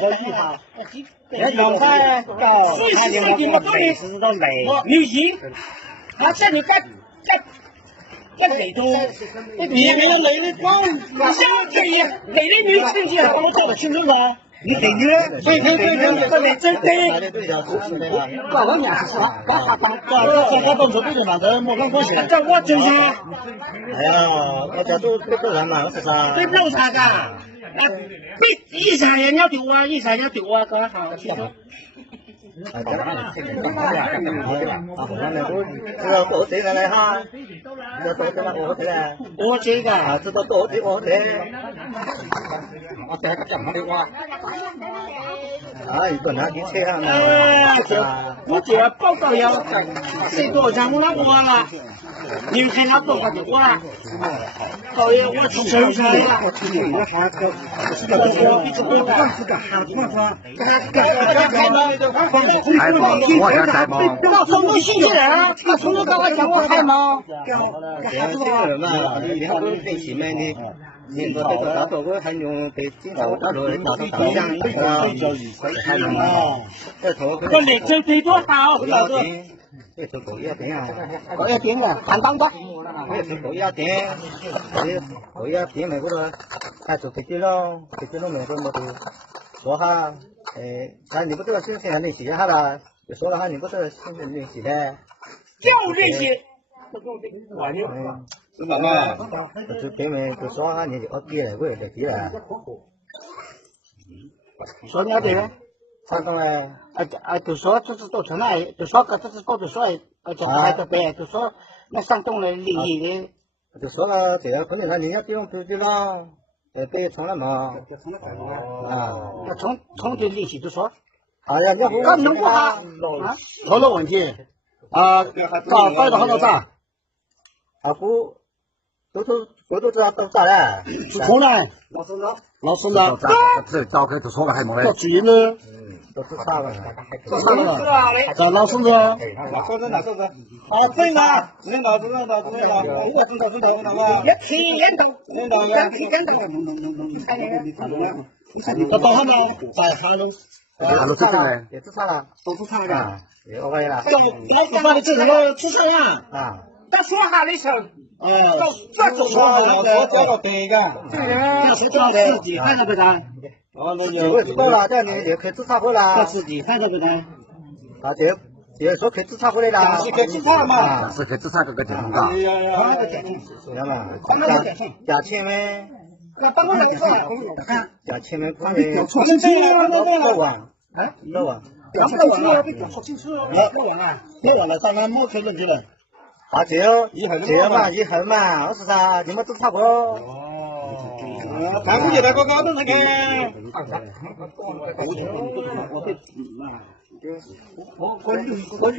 我依他，人用他搞，他用我每次都累。牛行，他在你干累中，你们累的光，你像这一累的女成绩，帮我搞得清楚吗？你对女的，对，真对。搞我面是吧？搞动手对的嘛，这没干关系。这我真是，哎呀，我这都这个人嘛，是啥？对不了啥个？啊，一啥人要丢啊，一啥人要丢啊，搞好清楚。啊，这个这个好呀，好呀，啊，我们都知道多这个嘞哈，知道多这个我这个，我这个啊，知道多这我这，我这个讲的话，啊，一个拿去车上我这报告要谁多长我那我了，你们看他报告就我了，导演我去收拾了。我去你那啥个，我忘记个啥地方说，我这开吗？那从头新鲜人，他从头到尾讲我开吗？年轻人嘛，你两个在一起嘛，你说这个大多个还用得经常大多人打成打架啊，还用啊，这头我脸真最多好，老师。这头狗要点啊，我要点了，看当的。这头狗要点，狗要点美国的，还做飞机咯，飞机咯美国没得说哈，咱你不这个新鲜练习哈啦，就说了哈，你不这个新鲜练习的，就练习。是妈妈，就给们就说哈，你就别来，我也来别来。说你要对吗？啥东哎？就说这是做成了，就说个这是做就说，这还得背，就说那上动了利益的。就说了，这个可能人家地方不知道，被从了嘛。那从这利息就说。哎呀，要不那能不好？好多问题啊，搞得好多咋？啊不，都知道都咋嘞？是空嘞。老师呢？这早开就说了还没嘞。到几呢？都是啥了？这啥了？这老师呢？老师呢？老师呢？啊，对了，领导，我也提领导，这到他们在哈喽，哈喽，这个也吃啥了？都吃啥了？也 OK 了。我把你这个吃啥了？啊。他说哈的时候，这走说我这个第一个，那是叫自己看到不看？我知道了，这你可以自查回来。叫自己看到不看？啊，这说可以自查回来了，是可以自查嘛？是可以自查个健康卡。知道吗？加钱呗。那帮我来说，加钱呗，帮你多万，多万。要不我要被说清楚，多万啊，多万了，咱们没开问题了。啊，这嘛，以后嘛，我是啥，你们都差不多。看不见那个高的那个。我